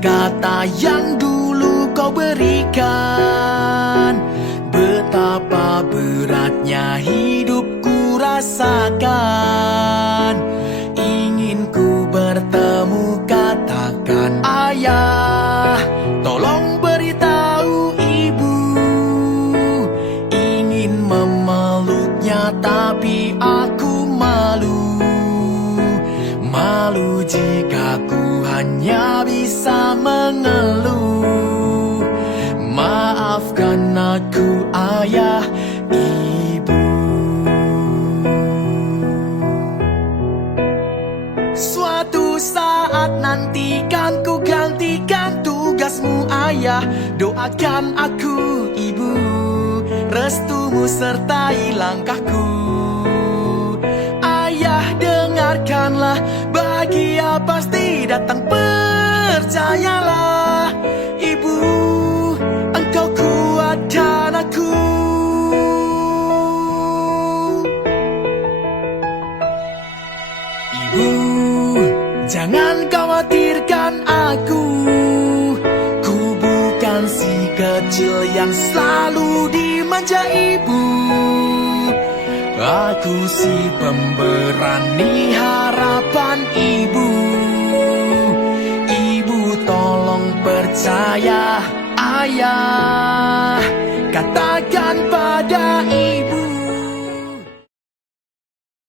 kata yang dulu kau berikan. Betapa beratnya hidup ku rasakan. Ingin ku bertemu, katakan ayah, tolong beritahu ibu. Ingin memeluknya tapi aku malu. Malu jika ku hanya bisa mengeluh. Maafkan aku ayah, ibu. Suatu saat nanti kan ku gantikan tugasmu ayah. Doakan aku ibu, restumu sertai langkahku. Ayah dengarkanlah, bahagia pasti datang, percayalah. Ibu, engkau kuatkan aku. Ibu, jangan khawatirkan aku. Ku bukan si kecil yang selalu dimanja ibu. Aku si pemberani harapan ibu. Ibu tolong percaya ayah, katakan pada